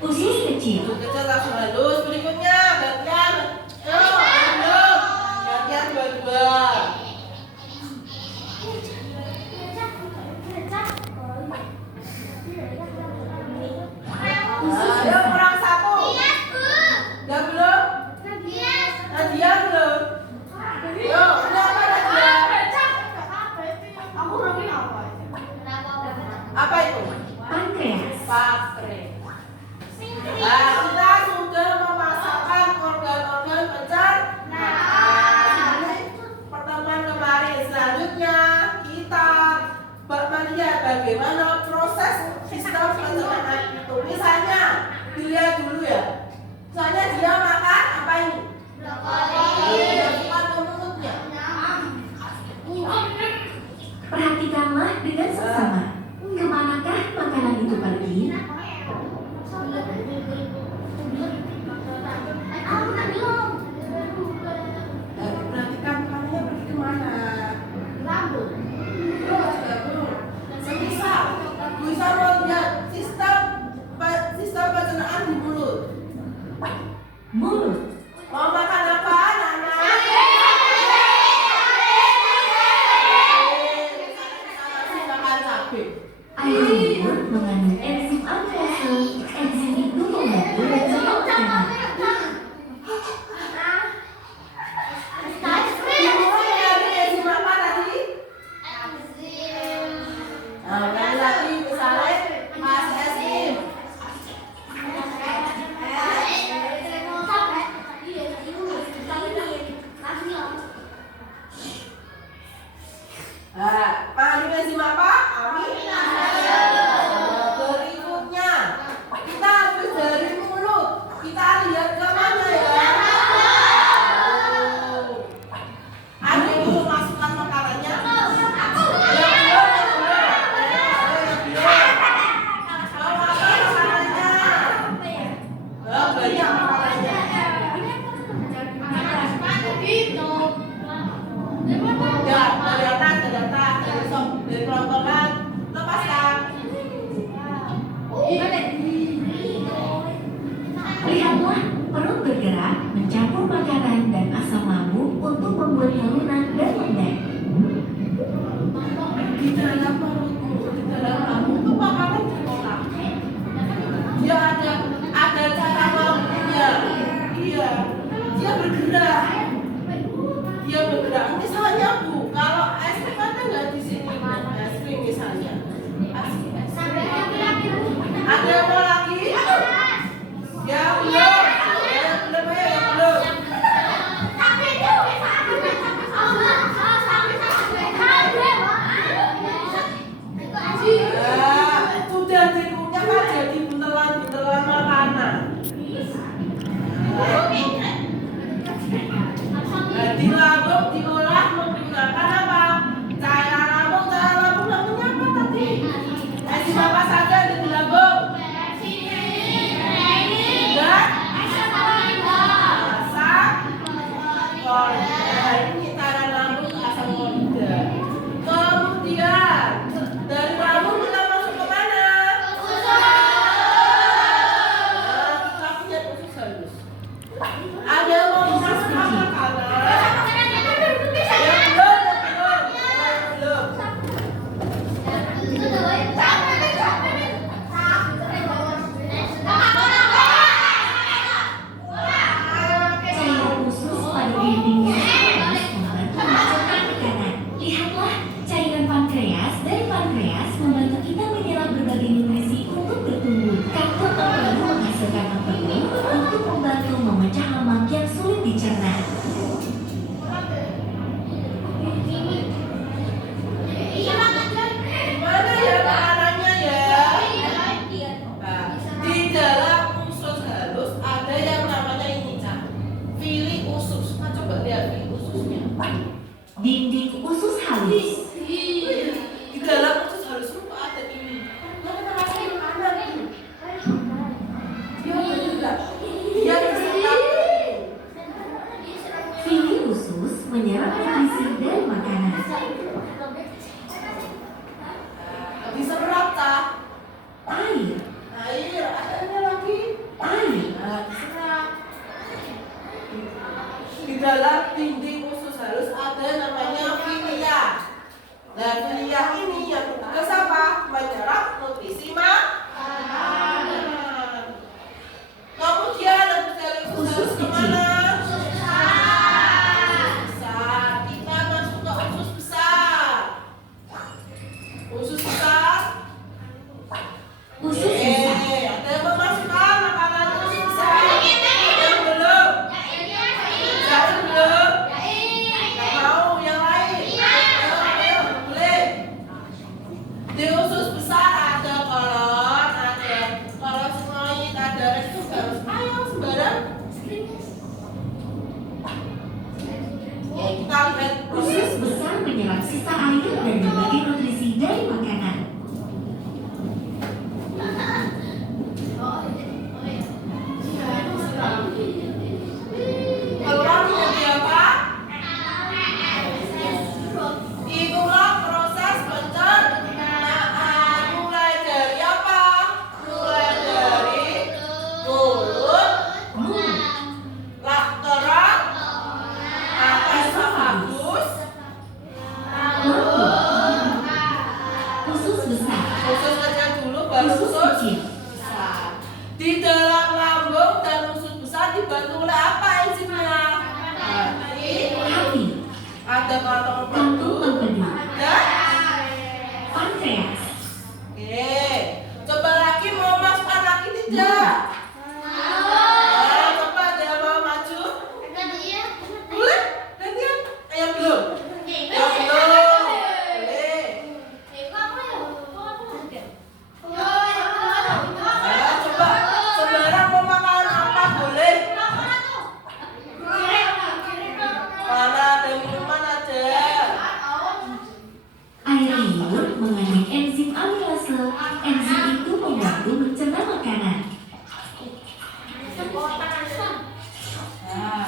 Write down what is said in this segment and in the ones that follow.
Usus kecil. Usus kecil langsung halus. Berikutnya gantian. Ayo, gantian dua-dua. Ayo kurang satu. Udah belum? Nadia belum? Yo, udah apa Nadia? Apa itu? Pankreas. Pankreas. Nah, kita sudah memasakkan organ-organ pencernaan. Pertemuan kemarin. Selanjutnya kita melihat bagaimana proses sistem pencernaan itu. Misalnya, dilihat dulu ya. Misalnya dia makan apa ini? Dia makan ke mulutnya. Perhatikanlah dengan seksama. Kemanakah makanan itu pergi? Perhatikan makanannya pergi kemana? Semisal, bisa melihat sistem pencernaan di mulut. Mulut. Mau makan apa, Nana? Makan cabai. Air liur mengandung enzim amilase. Enzim itu membantu mencegah penyakit. Di mulut ada enzim apa tadi? Nah, ulangi lagi misalnya Mas Esim. Nah, mengandung enzim apa? Amilase. Berikutnya, kita habis dari mulut, kita lihat ke mana ya? Ada yang belum masukkan makanannya? Banyak makanannya. Ya, dari sok, dari kelompokan, lepaskan. Lihatlah, perut bergerak, mencampur makanan dan asam lambung untuk membuat halunan dan lembek. Di dalam perutmu, di dalam lambung itu makanan diolah. Dia ada cara lambungnya. Iya, dia bergerak. Misalnya Bu, kalau es krim ada nggak di sini? Es krim misalnya. Es krim. Ada yang mau lagi? Ya belum. Ya belum ya belum. Sudah dikunyah kan jadi buntelan-buntelan makanan. Di lambung diolah menggunakan apa? Cairan lambung namanya apa tadi? Enzim apa saja ada di lambung? Dan asam klorida. Ini cairan lambung asam klorida. Kemudian dari lambung kita masuk ke mana? Kita punya usus dalam dinding usus halus ada namanya filia. Nah, filia ini yang bertugas apa? Menyerap nutrisi makanan. Kemudian lanjut dari usus halus kemana? Besar. Kita masuk ke usus besar. Usus besar. Usus besar. Ada yang memasukkan makanan usus besar? Ada yang belum? Ada belum? Nggak mau, yang lain. Ayo, boleh. Di usus besar ada kolon, ada kolon sigmoid, ada rectum, harus ayo sembarang. Oke, kita lihat Usus besar menyerap sisa air dan berbagai nutrisi dari makanan. Kolon menjadi apa? Itulah proses pencernaan. Mulai dari apa? Mulai dari mulut, kerang, esophagus, Usus besar. usus kecil dulu baru Usus usus kecil. besar. Di dalam lambung dan usus besar dibantu oleh apa enzimnya? Hati. Ada kantong Kantung empedu empedu. dan Pankreas. oke. Coba lagi mau masukkan lagi tidak? Nah, coba ada yang mau maju? Boleh? Gantian? Yang belum? Yang belum? Boleh. Nah, coba sembarang mau makan apa boleh? Mana ada minuman ada? Air liur mengandung enzim amilase. Enzim itu membantu mencerna makanan. Nah,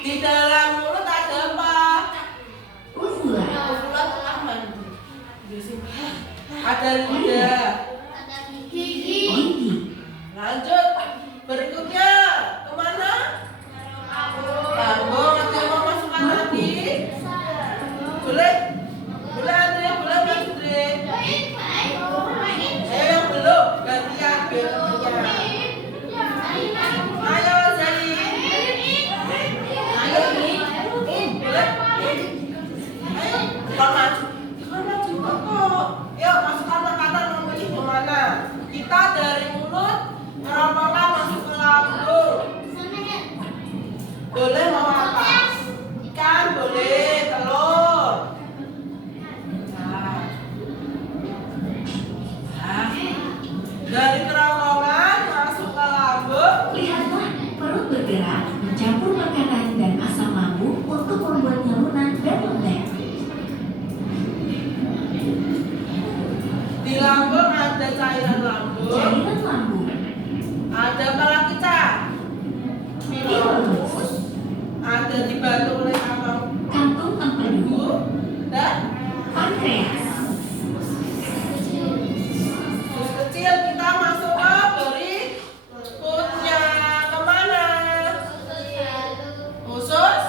di dalam mulut ada apa? Uvula. Uvula tengah mandi. Ada lidah. Gigi. Lanjut. Berikutnya kemana? Lambung. Ada yang mau masukkan lagi? Boleh? Boleh ada yang boleh Mas Dre? Yang belum gantian berikutnya. Ayo Zali. Ayo ini. Boleh? Ayo. Bukan maju. Bukan maju kok. Yuk masukkan makanan mau pilih kemana? Kita dari mulut merombongan masuk ke lambung. Boleh mau apa? Ikan boleh, telur. Nah. Dari kerongkongan masuk ke lambung. Lihatlah, perut bergerak, mencampur makanan dan asam lambung untuk membuat nyalunan dan lembek. Di lambung ada cairan lambung. Cairan lambung. Ada apa lagi, Cak? Timus. Ada dibantu oleh apa? Kantung empedu. Dan Pankreas. usus kecil kita masuk ke berikutnya. Kemana? Usus?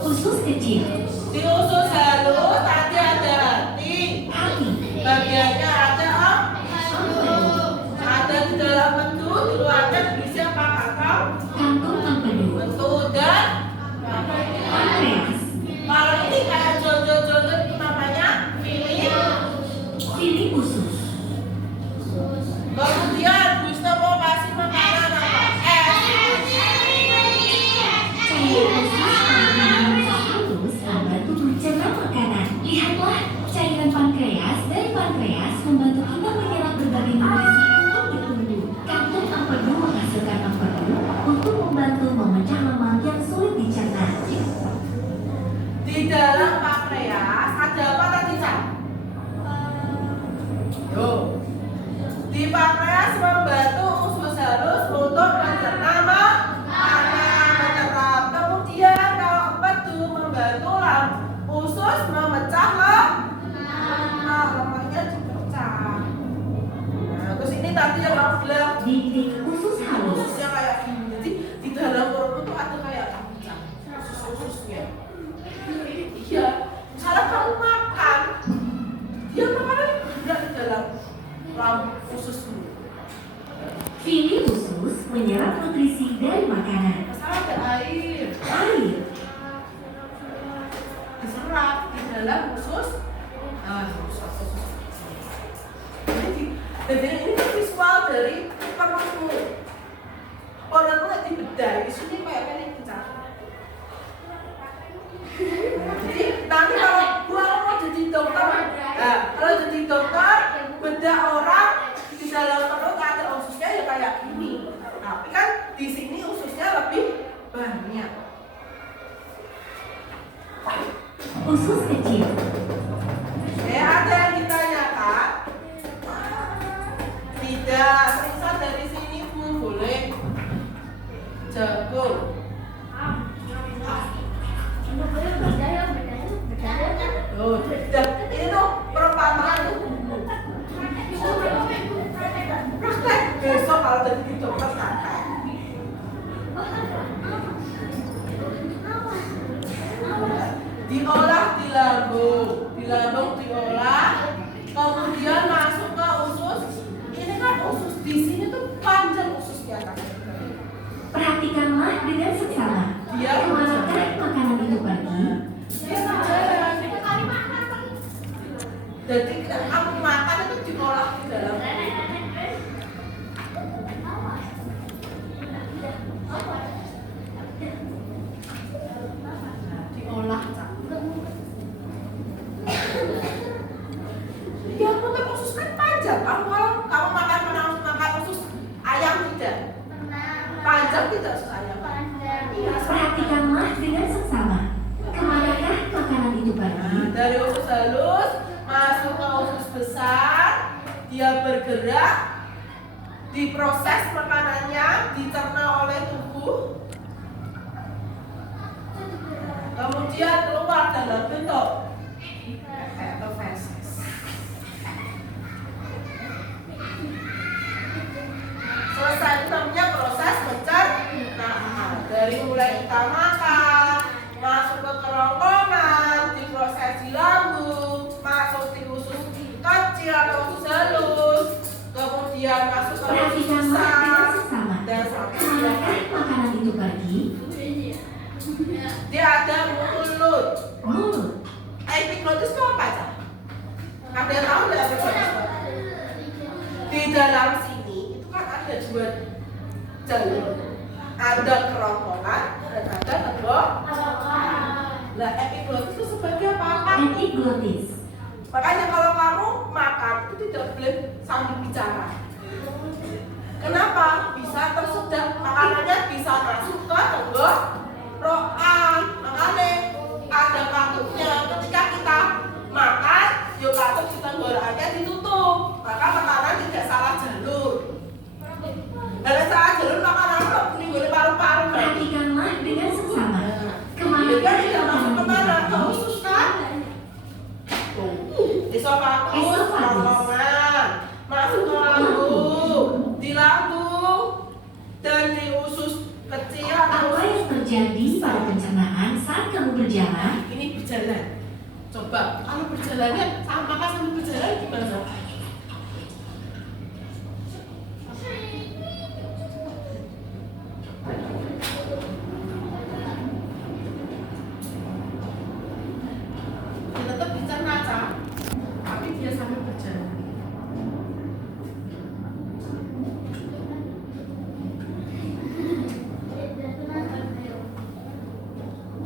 Usus kecil. Di usus halus tadi ada hati. Hati. Bagiannya ada ada di dalam bentuk di luarnya berisi apa kakak? Kantung empedu. Bentuk dan Pankreas. kalau ini kayak jonjol-jonjol itu namanya fili. Fili usus. Kemudian Gusto mau kasih makanan apa? Cairan usus halus membantu mencerna makanan. Lihatlah, cairan pankreas dari pankreas membantu kita menyerap berbagai nutrisi untuk bertumbuh. Kantung empedu menghasilkan empedu untuk membantu memecah lemak yang sulit dicerna. Di dalam pankreas ada apa tadi, Cak? Yo. Di pankreas membantu usus halus untuk mencerna makanan, menyerap. Kemudian kalau empedu membantu usus memecah lemaknya dipecah. Nah, terus ini tadi yang aku bilang Dinding usus halus. ususnya kayak gini. Jadi di dalam Pilih usus menyerap nutrisi dari makanan. Masalah ada air. Air. Diserap di dalam usus. Jadi ini visual dari perutmu. Perutmu nanti bedah di sini kayak ini pecah. Jadi nanti kalau gua mau jadi dokter, kalau jadi dokter bedah orang di dalam perut ada ususnya ya kayak gini. Tapi kan di sini ususnya lebih banyak. Usus kecil. Ada yang ditanyakan? Tidak, misal dari sini pun boleh. Jagung. Oh, ini tuh perempatan tuh. Praktek besok kalau jadi dokter praktek. Diolah di lambung diolah, kemudian masuk ke usus. Ini kan usus di sini tuh panjang ususnya kan. Perhatikanlah dengan seksama. Kemanakah makanan itu pergi? Dia berjalan. Jadi aku makan itu diolah di dalam. Diolah. Ya, makan usus kan panjang. Kamu makan usus ayam tidak? Panjang tidak usus ayam? Perhatikanlah dengan seksama. Kemanakah makanan itu pergi? Dari usus halus masuk ke usus besar, dia bergerak, diproses makanannya, dicerna oleh tubuh, kemudian keluar dalam bentuk feses. Selesai itu namanya proses pencernaan. Dari mulai kita makan, masuk ke kerongkongan, diproses di lambung, masuk di usus kecil atau usus halus, kemudian masuk ke usus Perhatikanlah dengan besar, seksama. dan sampai Kemanakah makanan itu pergi? dia ada mulut. Mulut. Epiglotis itu apa aja? Ada yang tahu nggak epiglotis? Di dalam sini itu kan ada dua jalur, ada kerongkongan dan ada tenggorokan. Nah, epiglotis itu sebagai apa? Epiglotis. Makanya kalau kamu makan itu tidak boleh sambil bicara. Kenapa? Bisa tersedak, makanannya bisa masuk ke tenggorokan. Makanya ada katupnya. Ketika kita makan, yuk katup di tenggorokannya ditutup. Maka makanan tidak salah jalur. Dan salah jalur makanan itu menimbulkan paru-paru. Perhatikanlah dengan seksama. Jadi Kemanakah tidak masuk makanan itu kemana? Ke pergi? usus kan? Esofagus, kerongkongan, masuk ke lambung, di lambung, dan di usus kecil atau Apa yang terjadi pada pencernaan saat kamu berjalan? ini berjalan. Coba kalau berjalannya sama makan sambil berjalan gimana? Dia tetap dicerna, Cak. Tapi dia sambil berjalan.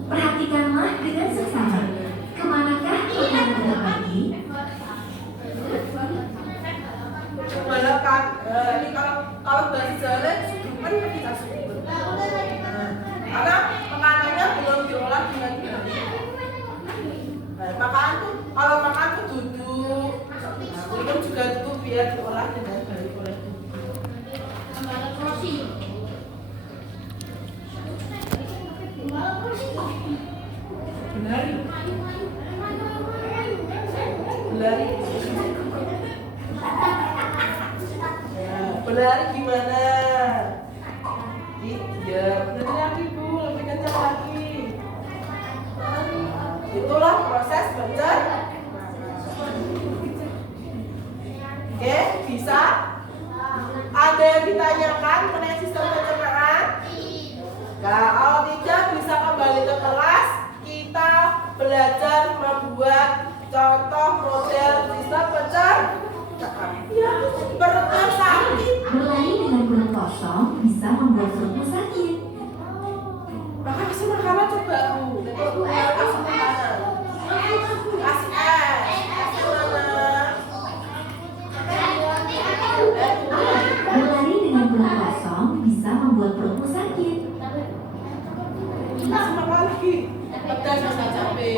Perhatikanlah dengan seksama. Kemanakah makanan itu pergi? Gimana kan? Ini kalau berjalan sudupan kita sebut. Karena makanannya belum diolah dengan benar. Makan tuh, kalau makan tuh duduk, minum juga duduk biar diolah dengan baik oleh tubuh. Belari. Belari. Belari gimana? Iya, belari lagi Bu, lebih kencang lagi. Itulah proses pencernaan. Oke, bisa? Ada Ada yang ditanyakan mengenai sistem pencernaan? Kalau tidak bisa kembali ke kelas. Kita belajar membuat contoh model sistem pencernaan. Ya, perutnya sakit. Berlari dengan perut kosong bisa membuat perutmu sakit. Maka kasih makanan coba Bu. Kasih makanan. Kasih es. Kasih mana? Berlari dengan perut kosong bisa membuat perutmu sakit. Kasih makan lagi. Pedas rasa cabai.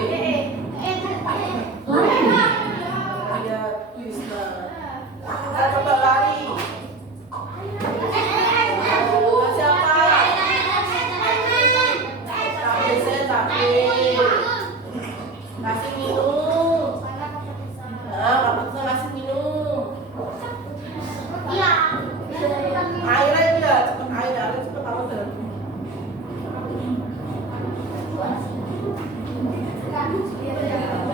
Lari. Ya, bisa. Kita coba lari. Kasih apa? Cabai. Kasih minum. Nah, rapatnya kasih minum. Airnya dia, cepet airnya, cepet apa tuh?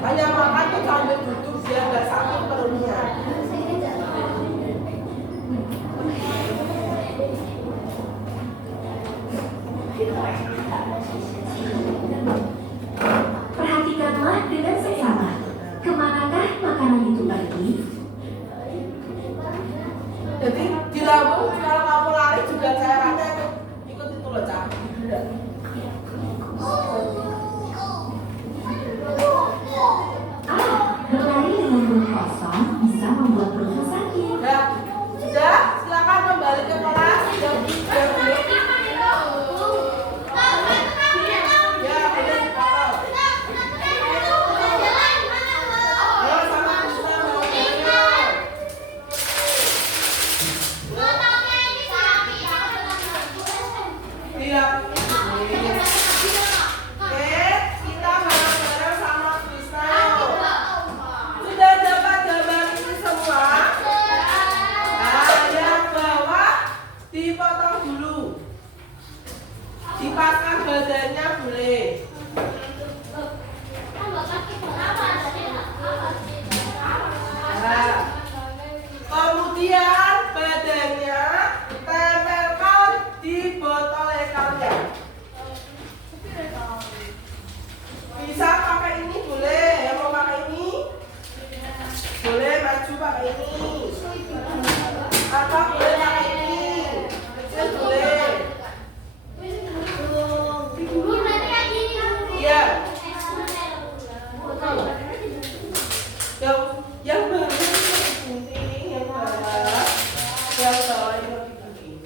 Hanya makan tuh sambil duduk dia nggak sakit perutnya. Perhatikanlah dengan seksama. Kemanakah makanan itu pergi? Jadi di lambung kalau kamu lari juga cairannya ikut itu loh Cak. Berlari dengan perut kosong bisa membuat perutmu sakit. Ya, sudah silakan kembali ke kelas. Jam 3 menit. Ya, boleh dipotong. Ayo sama kita mau jalan. Tidak. Oke, kita bareng-bareng sama Krisna. Sudah dapat gambar ini semua? Nah, yang bawah dipotong dulu. Dipasang badannya boleh. Nah, kemudian badannya tempelkan di botol ekornya. Bisa pakai ini boleh, yang mau pakai ini boleh maju pakai ini, atau boleh pakai ini, kecil boleh. Iya. Yang bawah ini lebih penting, yang bawah ini lebih penting.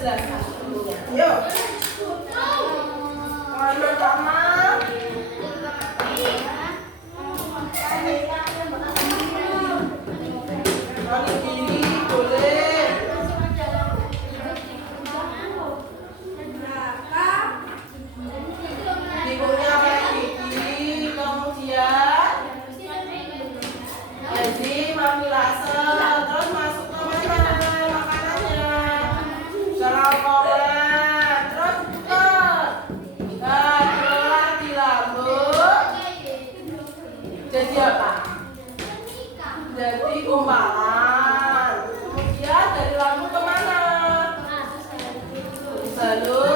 jelaskan ilmunya. Yuk. Yang pertama, balik diri boleh. Ibunya balik gigi, kemudian enzim amilase, terus masuk ke mana makanannya? Selangkongan, terus buka. Nah, diolah di lambung. Jadi apa? Jadi gumpalan. Kemudian dari lambung kemana? Salur.